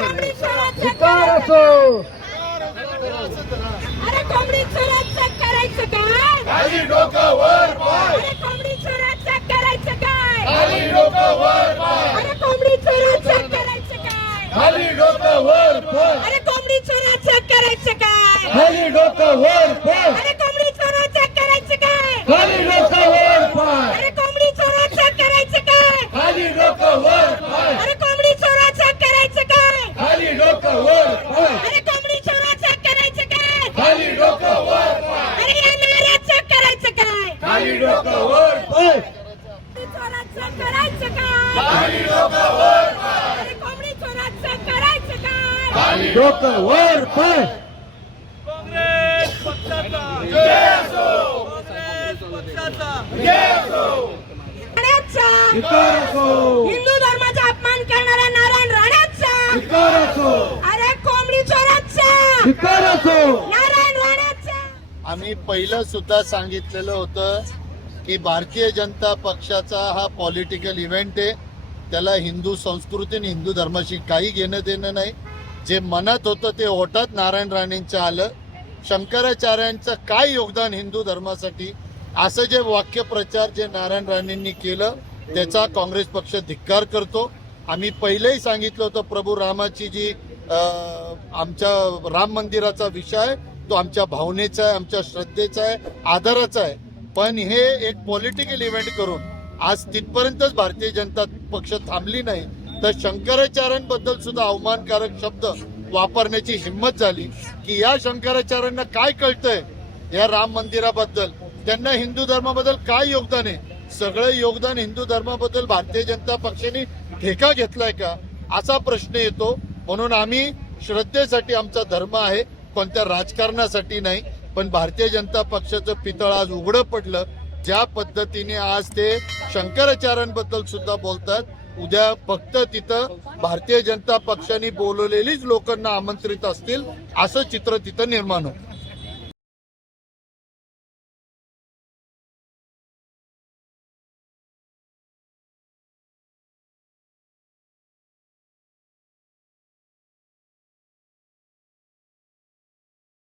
धिकार असो अरे कोंबडी चोराचं करायचं काय वर पाय अरे कोंबडी चोराचं करायचं डोकं वर पाय काँग्रेस पक्षाचा काँग्रेस पक्षाचा हिंदू धर्माचा अपमान करणाऱ्या नारायण राण्याचा अरे कोंबडी चोराचा नारायण राण्याचा आम्ही पहिलं सुद्धा सांगितलेलं होतं की भारतीय जनता पक्षाचा हा पॉलिटिकल इव्हेंट आहे. त्याला हिंदू संस्कृती आणि हिंदू धर्माशी काही घेणं देणं नाही. जे मनात होतं ते ओटात नारायण राणेंचं आलं. शंकराचार्यांचं काय योगदान हिंदू धर्मासाठी? असं जे वाक्यप्रचार जे नारायण राणेंनी केलं त्याचा काँग्रेस पक्ष धिक्कार करतो. आम्ही पहिलेही सांगितलं होतं प्रभू रामाची जी आमच्या राम मंदिराचा विषय आहे तो आमच्या भावनेचा आहे आमच्या श्रद्धेचा आहे आदराचा आहे. पण हे एक पॉलिटिकल इव्हेंट करून आज तिथपर्यंतच भारतीय जनता पक्ष थांबली नाही तर शंकराचार्यांबद्दल सुद्धा अवमानकारक शब्द वापरण्याची हिंमत झाली की या शंकराचार्यांना काय कळतंय? या राम मंदिराबद्दल. त्यांना हिंदू धर्माबद्दल काय योगदान आहे? सगळं योगदान हिंदू धर्माबद्दल भारतीय जनता पक्षाने ठेका घेतलाय का? असा प्रश्न येतो. म्हणून आम्ही श्रद्धेसाठी आमचा धर्म आहे कोणत्या राजकारणासाठी नाही पण भारतीय जनता पक्षाचं पितळ आज उघडं पडलं. ज्या पद्धतीने आज ते शंकराचार्यांबद्दल सुद्धा बोलतात उद्या फक्त तिथं भारतीय जनता पक्षाने बोलवलेलीच लोकांना आमंत्रित असतील असं चित्र तिथं निर्माण होतं.